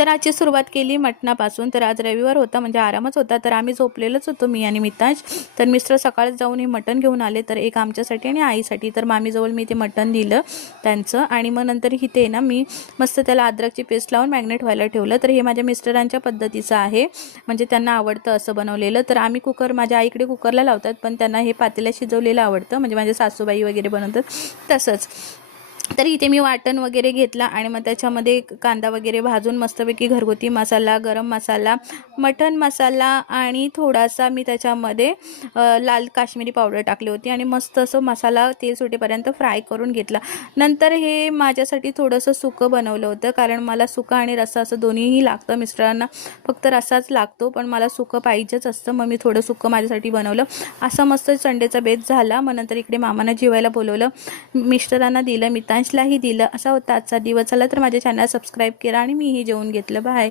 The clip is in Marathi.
तर आजची सुरुवात केली मटणापासून। तर आज रविवार होता, म्हणजे आरामच होता, तर आम्ही झोपलेलोच होतो, मी आणि मिताज। तर मिस्टर सकाळच जाऊन हे मटण घेऊन आले, तर एक आमच्यासाठी आणि आईसाठी। तर मामीजवळ मी ते मटण दिलं त्यांचं, आणि मग नंतर इथे ना मी मस्त त्याला अद्रकची पेस्ट लावून मॅग्नेट व्हायला ठेवलं। तर हे माझ्या मिस्टरांच्या पद्धतीचं आहे, म्हणजे त्यांना आवडतं असं बनवलेलं। तर आम्ही कुकर, माझ्या आईकडे कुकरला लावतात, पण त्यांना हे पातेल्यात शिजवलेलं आवडतं, म्हणजे माझे सासूबाई वगैरे बनवतात तसंच। तर इथे मी वाटण वगैरे घेतला आणि मग त्याच्यामध्ये कांदा वगैरे भाजून मस्तपैकी घरगुती मसाला, गरम मसाला, मटण मसाला आणि थोडासा मी त्याच्यामध्ये लाल काश्मीरी पावडर टाकली होती, आणि मस्त असं मसाला तेल सुटेपर्यंत फ्राय करून घेतला। नंतर हे माझ्यासाठी थोडंसं सुकं बनवलं होतं, कारण मला सुकं आणि रस्सा असं दोन्हीही लागतं। मिस्टरांना फक्त रस्साच लागतो, पण मला सुकं पाहिजेच असतं, मग मी थोडं सुकं माझ्यासाठी बनवलं। असं मस्त संडेचा बेत झाला। मग नंतर इकडे मामांना जेवायला बोलवलं, मिस्टरांना दिलं, मितांशलाही दिलं। असा होता आजचा दिवस। चला तर माझ्या चॅनल सबस्क्राईब करा आणि मीही जेवून घेतलं। बाय।